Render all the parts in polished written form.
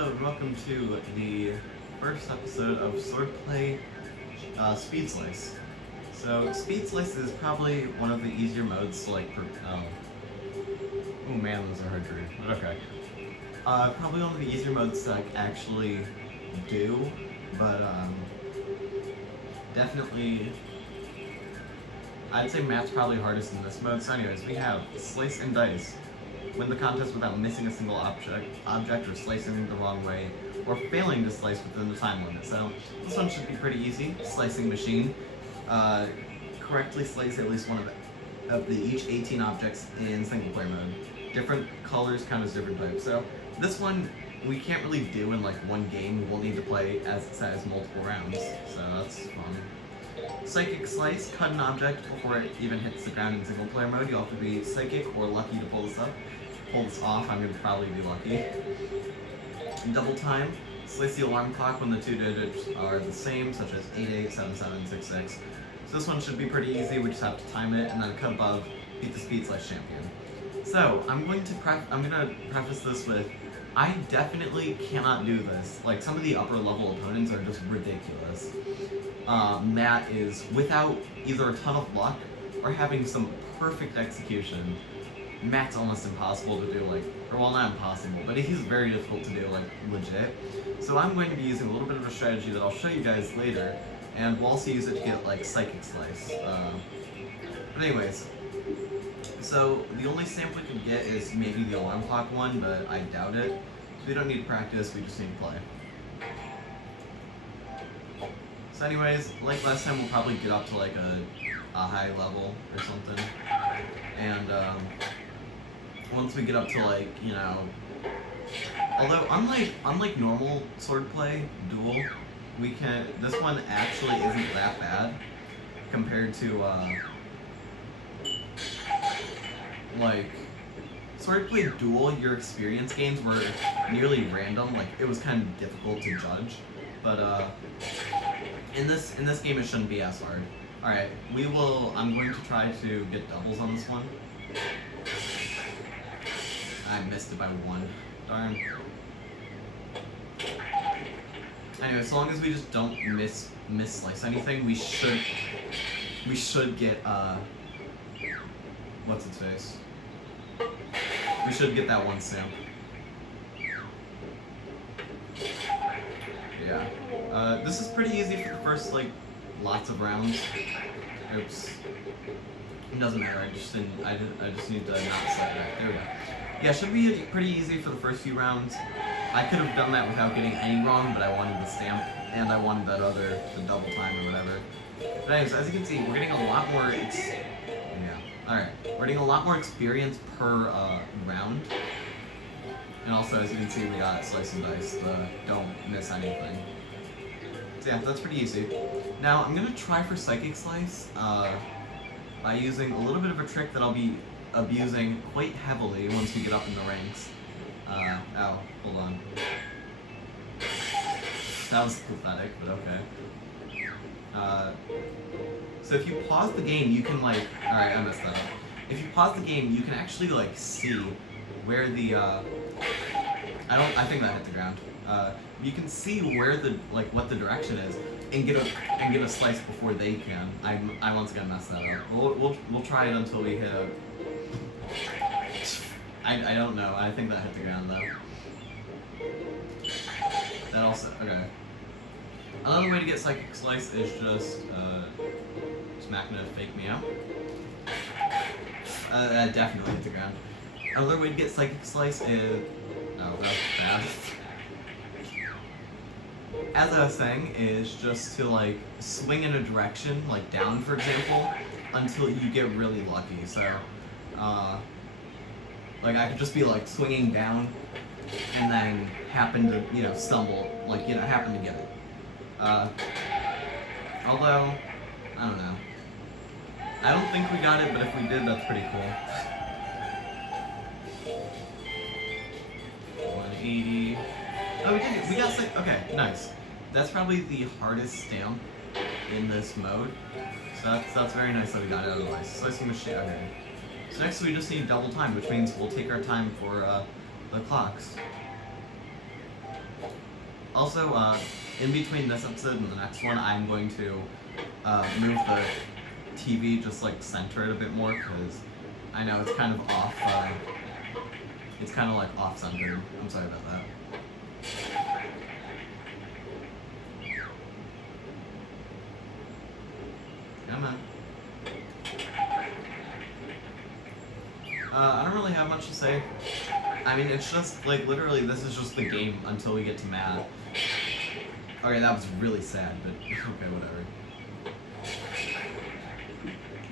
Hello and welcome to the first episode of Swordplay Speed Slice. So Speed Slice is probably one of the easier modes to oh man, those are hard to read, but okay. Probably one of the easier modes to actually do, but definitely I'd say Matt's probably hardest in this mode. So anyways, we have Slice and Dice. Win the contest without missing a single object or slicing the wrong way, or failing to slice within the time limit. So this one should be pretty easy. Slicing machine. Correctly slice at least one of each 18 objects in single player mode. Different colors count as different types. So this one we can't really do in like one game. We'll need to play, as it says, multiple rounds. So that's fun. Psychic Slice, cut an object before it even hits the ground in single player mode. You'll have to be psychic or lucky to pull this off. I'm going to probably be lucky. Double time, slice the alarm clock when the two digits are the same, such as 887766. So this one should be pretty easy. We just have to time it, and then cut above, beat the Speed Slice champion. So I'm going to preface this with, I definitely cannot do this. Like, some of the upper level opponents are just ridiculous. Matt is, without either a ton of luck or having some perfect execution, Matt's almost impossible to do, like, or well, not impossible, but he's very difficult to do, like, legit. So I'm going to be using a little bit of a strategy that I'll show you guys later, and we'll also use it to get, like, Psychic Slice. But anyways, so the only sample we can get is maybe the alarm clock one, but I doubt it. So we don't need to practice, we just need to play. So anyways, like last time, we'll probably get up to like a high level or something. And once we get up to like, you know, although unlike normal swordplay duel, this one actually isn't that bad compared to like swordplay duel. Your experience gains were nearly random, like it was kind of difficult to judge, but in this game it shouldn't be as hard. Alright, I'm going to try to get doubles on this one. I missed it by one. Darn. Anyway, so long as we just don't miss slice anything, we should get what's its face? We should get that one stamp. Yeah. This is pretty easy for the first, like, lots of rounds. Oops. It doesn't matter, I just need to not slide back. There we go. Yeah, should be pretty easy for the first few rounds. I could have done that without getting any wrong, but I wanted the stamp, and I wanted the double time or whatever. But anyways, as you can see, we're getting a lot more, alright. We're getting a lot more experience per round. And also, as you can see, we got Slice and Dice, the don't miss anything. So yeah, that's pretty easy. Now, I'm gonna try for Psychic Slice by using a little bit of a trick that I'll be abusing quite heavily once we get up in the ranks. Ow, hold on. That was pathetic, but okay. So if you pause the game, you can like, alright, I messed that up. If you pause the game, you can actually like see where the, I think that hit the ground. You can see where what the direction is, and get a slice before they can. I once again messed that up. We'll try it until we hit a. I don't know. I think that hit the ground though. That also okay. Another way to get Psychic Slice is just Smack gonna fake me out. That definitely hit the ground. Another way to get Psychic Slice is that was bad. As I was saying, is just to like swing in a direction, like down for example, until you get really lucky. So, like I could just be like swinging down, and then happen to stumble, like happen to get it. Although I don't know. I don't think we got it, but if we did, that's pretty cool. 180. Oh, we did it. We got like, okay, nice. That's probably the hardest stamp in this mode. So that's very nice that we got it out of the way. Slicing machine. Okay. So next we just need double time, which means we'll take our time for the clocks. Also, in between this episode and the next one, I'm going to move the TV, just like center it a bit more, because I know it's kind of off. It's kind of like off-centered. I'm sorry about that. Come on. I don't really have much to say. I mean, it's just, like, literally, this is just the game until we get to Matt. Okay, that was really sad, but okay, whatever.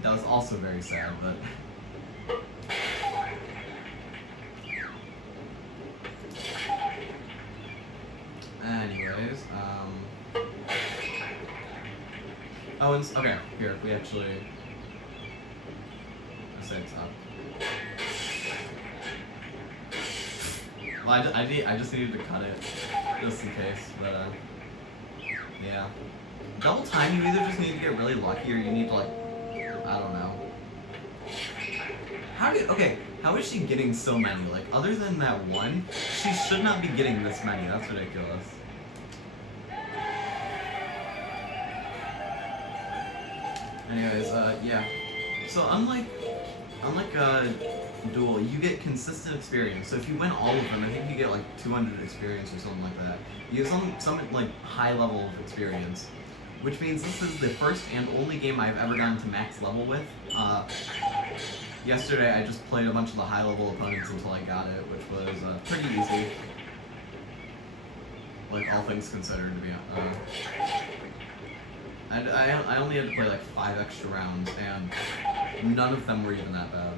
That was also very sad, but... Anyways, Oh, and okay, here, we actually... I said stop. Well, I just needed to cut it, just in case, but, yeah. Double time, you either just need to get really lucky or you need to, like, I don't know. How is she getting so many? Like, other than that one, she should not be getting this many. That's ridiculous. Anyways, yeah. So unlike Duel, you get consistent experience. So if you win all of them, I think you get like 200 experience or something like that. You have some like high level of experience, which means this is the first and only game I've ever gotten to max level with. Yesterday I just played a bunch of the high level opponents until I got it, which was pretty easy. Like all things considered, to be honest. I only had to play like 5 extra rounds, and none of them were even that bad.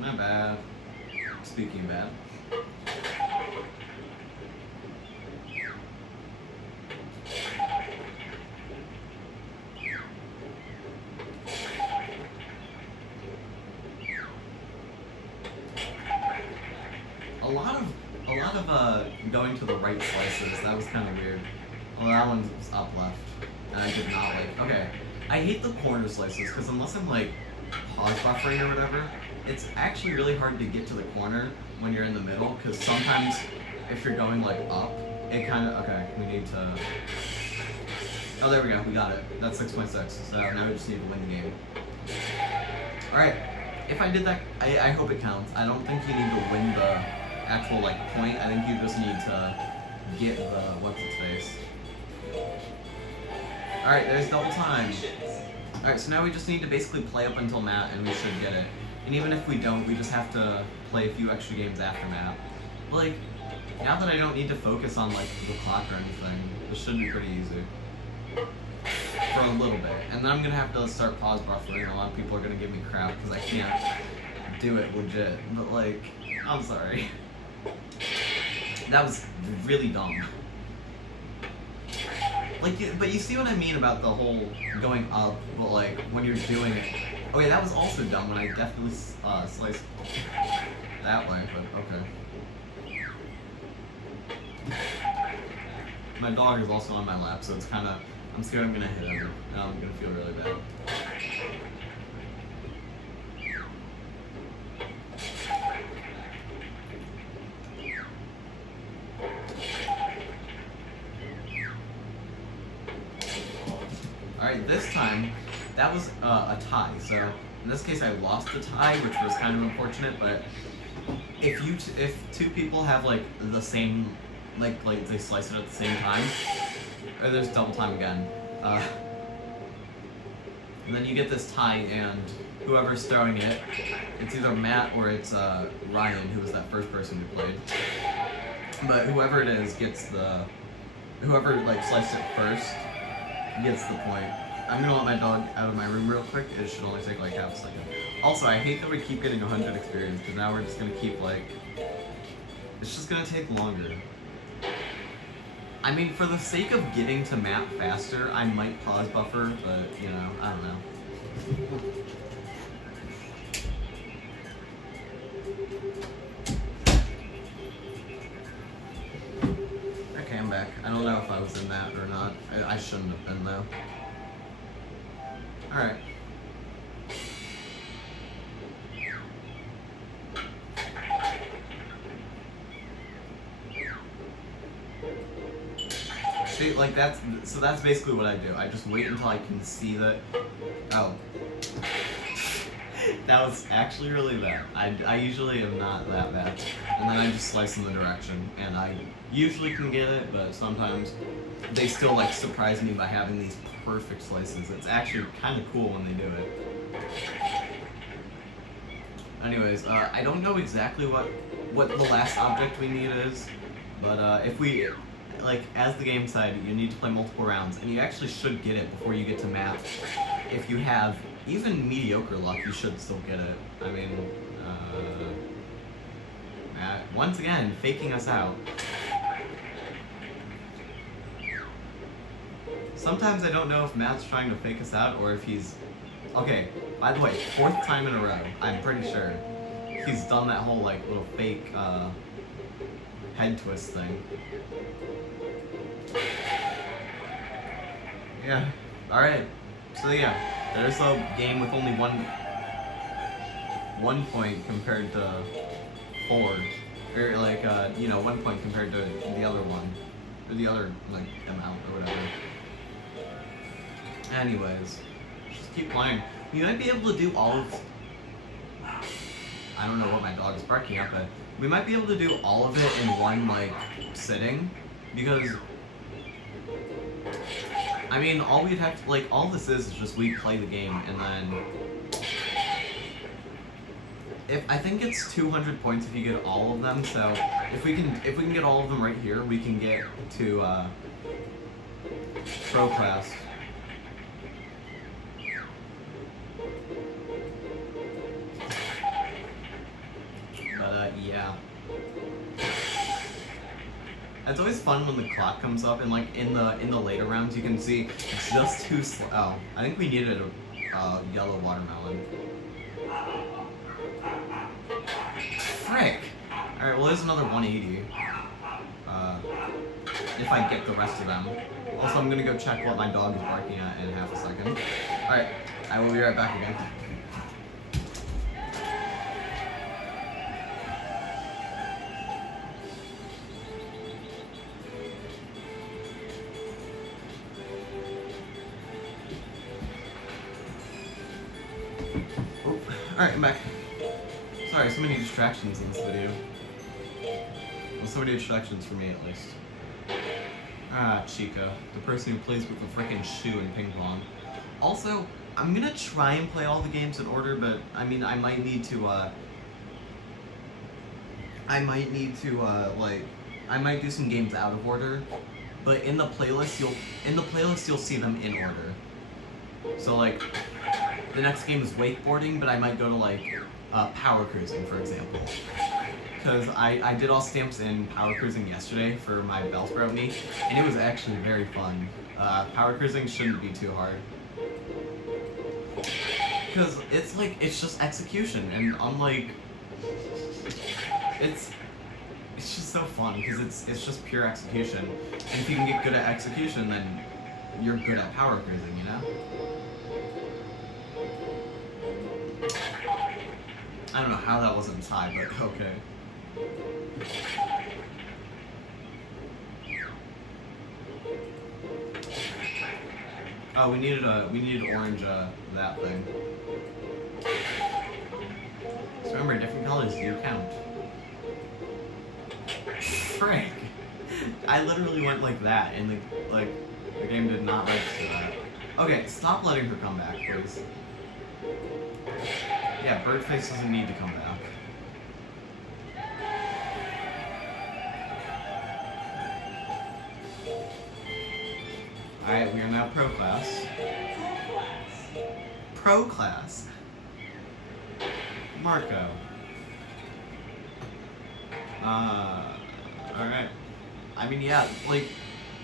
Not bad. Speaking of bad. A lot of going to the right slices. That was kind of weird. Well, that one was up left, and I did not like. Okay, I hate the corner slices because unless I'm like pause buffering or whatever, it's actually really hard to get to the corner when you're in the middle. Because sometimes if you're going like up, it kind of we need to. Oh, there we go. We got it. That's 6.6. So now we just need to win the game. All right. If I did that, I hope it counts. I don't think you need to win the actual like point. I think you just need to get the what's its face. All right, there's double time. All right, so now we just need to basically play up until Matt, and we should get it. And even if we don't, we just have to play a few extra games after Matt. Like, now that I don't need to focus on like the clock or anything, this should be pretty easy for a little bit. And then I'm gonna have to start pause buffering. A lot of people are gonna give me crap because I can't do it legit. But like, I'm sorry. That was really dumb. Like, but you see what I mean about the whole going up, but like when you're doing it. Okay, that was also dumb when I definitely sliced that way, but okay. My dog is also on my lap, so it's kind of. I'm scared I'm gonna hit him. Now I'm gonna feel really bad. Alright, this time, that was a tie, so in this case I lost the tie, which was kind of unfortunate, but if two people have like the same, like they slice it at the same time, or there's double time again, and then you get this tie, and whoever's throwing it, it's either Matt or it's Ryan, who was that first person who played, but whoever it is gets whoever like sliced it first gets the point. I'm gonna let my dog out of my room real quick. It should only take like half a second. Also, I hate that we keep getting 100 experience, because now we're just gonna keep like, it's just gonna take longer. I mean, for the sake of getting to Matt faster, I might pause buffer, but you know, I don't know. Okay, I'm back. I don't know if I was in that or not. I shouldn't have been though. Alright. See, like that's basically what I do. I just wait until I can see that. Oh, that was actually really bad. I usually am not that bad, and then I just slice in the direction, and I usually can get it, but sometimes they still like surprise me by having these perfect slices. It's actually kind of cool when they do it. Anyways, I don't know exactly what the last object we need is, but if we, like, as the game said, you need to play multiple rounds, and you actually should get it before you get to map. If you have even mediocre luck, you should still get it. I mean, Matt, once again, faking us out. Sometimes I don't know if Matt's trying to fake us out or if he's... Okay, by the way, 4th time in a row, I'm pretty sure. He's done that whole, like, little fake, head twist thing. Yeah, alright. So yeah, there's a game with only one point compared to 4. Or, like, 1 point compared to the other one. Or the other, like, amount or whatever. Anyways, just keep playing. You might be able to do all of... I don't know what my dog is barking at, but we might be able to do all of it in one, like, sitting. Because... I mean, all we'd have to... Like, all this is just we play the game, and then... I think it's 200 points if you get all of them, so if we can get all of them right here, we can get to, pro class. Yeah. It's always fun when the clock comes up, and like in the later rounds, you can see just who. Oh, I think we needed a yellow watermelon. Frick! All right, well there's another 180. If I get the rest of them. Also, I'm gonna go check what my dog is barking at in half a second. All right, I will be right back again. Alright, I'm back. Sorry, so many distractions in this video. Well, so many distractions for me, at least. Ah, Chica. The person who plays with the frickin' shoe in ping pong. Also, I'm gonna try and play all the games in order, but, I mean, I might need to, I might do some games out of order. But in the playlist, you'll see them in order. So, like... The next game is wakeboarding, but I might go to, like, power cruising, for example. Because I did all stamps in power cruising yesterday for my Bellsprout meet, and it was actually very fun. Power cruising shouldn't be too hard. Because it's, like, it's just execution, and unlike... It's just so fun, because it's just pure execution. And if you can get good at execution, then you're good at power cruising, you know? I don't know how that wasn't tied, but okay. Oh, we needed orange, that thing. So remember, different colors do count. Frick! I literally went like that, and the game did not register that. Okay, stop letting her come back, please. Yeah, Birdface doesn't need to come back. Alright, we are now pro class. Pro class? Marco. Alright. I mean, yeah, like,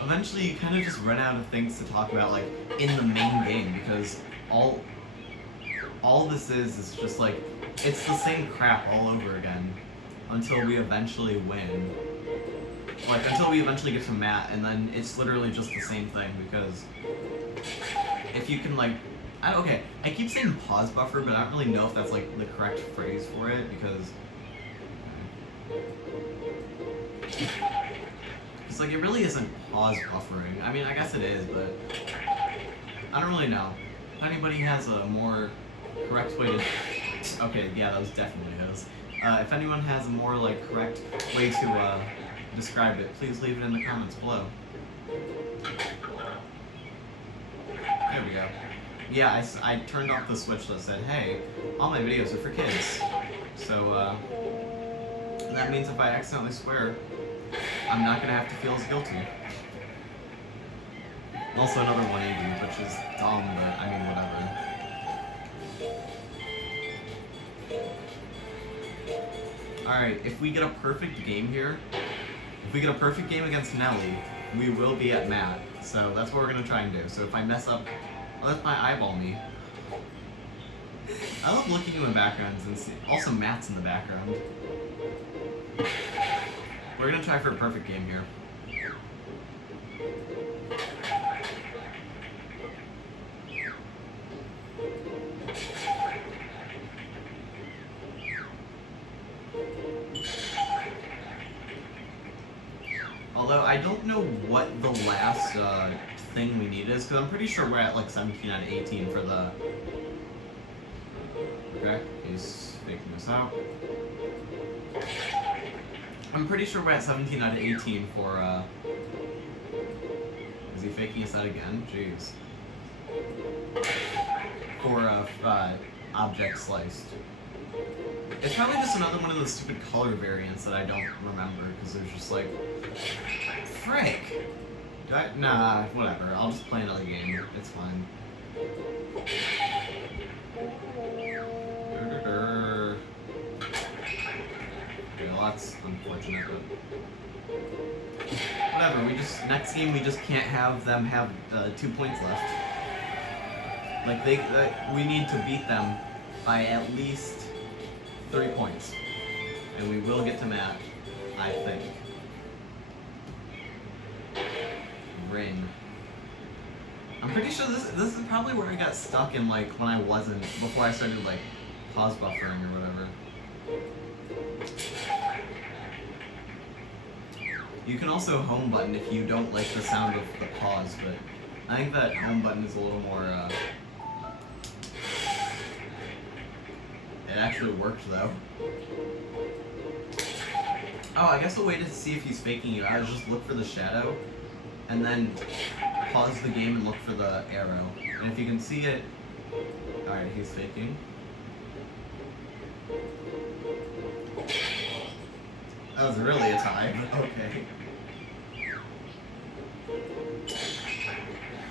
eventually you kind of just run out of things to talk about, like, in the main game, because all this is just like, it's the same crap all over again until we eventually win. Like, until we eventually get to Matt, and then it's literally just the same thing, because if you can, like, okay, I keep saying pause buffer, but I don't really know if that's, like, the correct phrase for it, because It's like, it really isn't pause buffering. I mean, I guess it is, but I don't really know. If anybody has a more correct way to... Okay, yeah, that was definitely his. If anyone has a more, like, correct way to describe it, please leave it in the comments below. There we go. Yeah, I turned off the switch that said, hey, all my videos are for kids. So, that means if I accidentally swear, I'm not gonna have to feel as guilty. Also another 180, which is dumb, but I mean, whatever. Alright, if we get a perfect game here, if we get a perfect game against Nelly, we will be at Matt. So that's what we're gonna try and do. So if I mess up, let my eyeball me. I love looking in the backgrounds and see. Also, Matt's in the background. We're gonna try for a perfect game here. Although I don't know what the last thing we need is, because I'm pretty sure we're at like 17 out of 18 for the... Okay, he's faking this out. I'm pretty sure we're at 17 out of 18 for, Is he faking us out again? Jeez. For, object sliced. It's probably just another one of those stupid color variants that I don't remember, because there's just like... Frick! Nah, whatever. I'll just play another game. It's fine. Okay, well that's unfortunate, but... Whatever, next game we just can't have them have 2 points left. Like, we need to beat them by at least 3 points. And we will get to Matt, I think. Ring. I'm pretty sure this is probably where I got stuck in, like, when I wasn't, before I started, like, pause buffering or whatever. You can also home button if you don't like the sound of the pause, but I think that home button is a little more, It actually worked, though. Oh, I guess the way to see if he's faking you out is just look for the shadow, and then pause the game and look for the arrow. And if you can see it... Alright, he's faking. That was really a tie, but okay.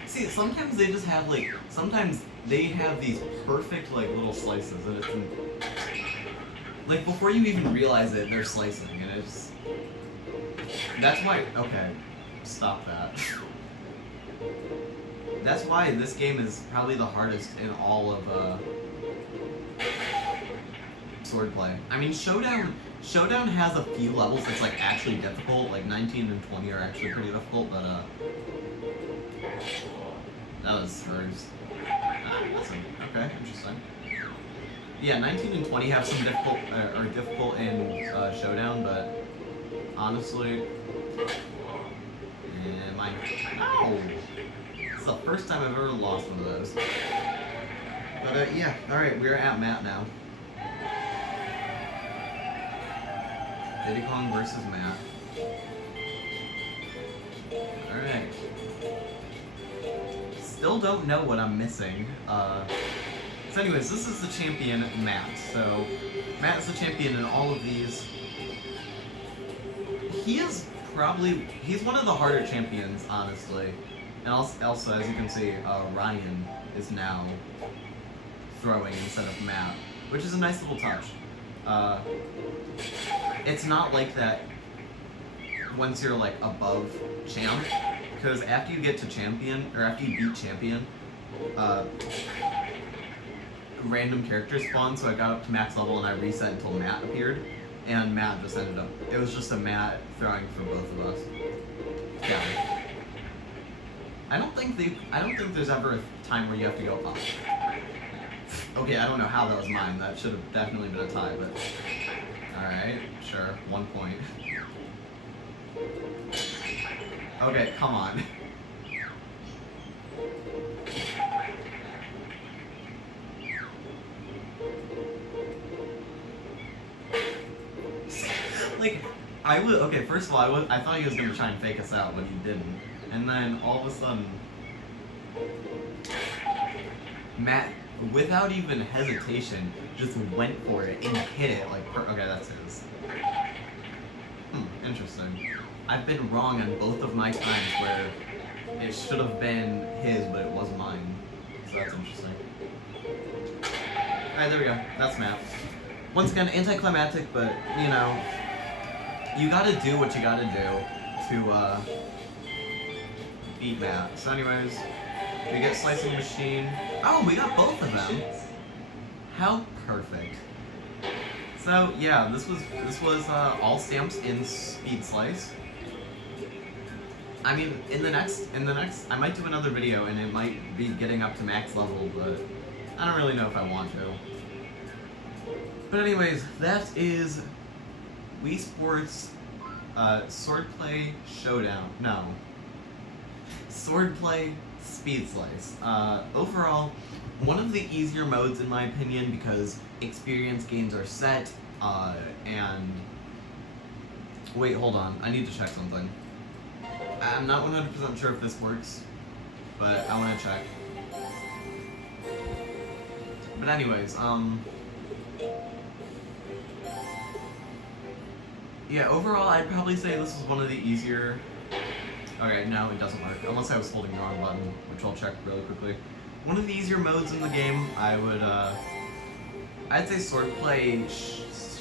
See, sometimes they just have, like... Sometimes they have these perfect, like, little slices, and it's... Like, before you even realize it, they're slicing, and it's... That's why... Okay. Stop that. That's why this game is probably the hardest in all of, Swordplay. I mean, Showdown has a few levels that's, like, actually difficult. Like, 19 and 20 are actually pretty difficult, but, that was hers. Okay, interesting. Yeah, 19 and 20 have some difficult in Showdown, but honestly, mine. Ow! This is the first time I've ever lost one of those. But yeah, all right, we're at Matt now. Diddy Kong versus Matt. All right. Still don't know what I'm missing. So anyways, this is the champion, Matt. So, Matt is the champion in all of these. He's one of the harder champions, honestly. And also, as you can see, Ryan is now throwing instead of Matt, which is a nice little touch. It's not like that once you're, like, above champ, because after you get to champion, or after you beat champion, random characters spawn, so I got up to max level and I reset until Matt appeared, and Matt just ended up, it was just a Matt throwing for both of us. Yeah. I don't think there's ever a time where you have to go up. Okay, I don't know how that was mine, that should have definitely been a tie, but... Alright, sure, 1 point. Okay, come on. Like, okay, first of all, I thought he was gonna try and fake us out, but he didn't. And then, all of a sudden, Matt, without even hesitation, just went for it and hit it, like, okay, that's his. Interesting. I've been wrong on both of my times where it should have been his, but it was mine. So that's interesting. Alright, there we go. That's Matt. Once again, anticlimactic, but, you know, you gotta do what you gotta do to, beat Matt. So anyways, we get Slicing Machine. Oh, we got both of them! How perfect. So, yeah, this was all stamps in Speed Slice. I mean, in the next, I might do another video, and it might be getting up to max level, but I don't really know if I want to. But anyways, that is Wii Sports Swordplay Showdown. No. Swordplay Speed Slice. Overall, one of the easier modes in my opinion because experience gains are set, and... Wait, hold on. I need to check something. I'm not 100% sure if this works, but I want to check. But anyways, yeah, overall, I'd probably say this is one of the easier... Okay, no, it doesn't work, unless I was holding the wrong button, which I'll check really quickly. One of the easier modes in the game, I'd say Swordplay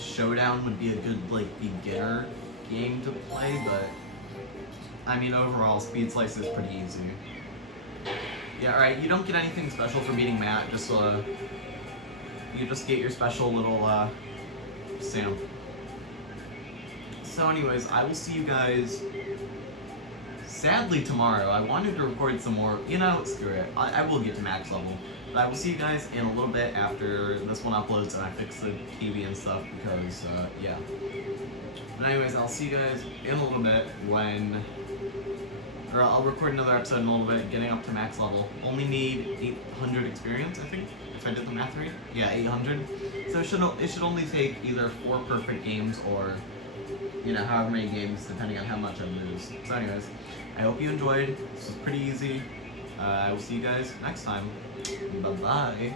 Showdown would be a good, like, beginner game to play, but... I mean, overall, Speed Slice is pretty easy. Yeah, alright, you don't get anything special for beating Matt, just, you just get your special little, stamp. So anyways, I will see you guys, sadly, tomorrow. I wanted to record some more, you know, screw it. I will get to max level. But I will see you guys in a little bit after this one uploads and I fix the TV and stuff, because, yeah. But anyways, I'll see you guys in a little bit when... Or I'll record another episode in a little bit, getting up to max level. Only need 800 experience, I think, if I did the math right. Yeah, 800. So it should only take either 4 perfect games or, you know, however many games, depending on how much I lose. So anyways, I hope you enjoyed. This was pretty easy. I will see you guys next time. Bye-bye.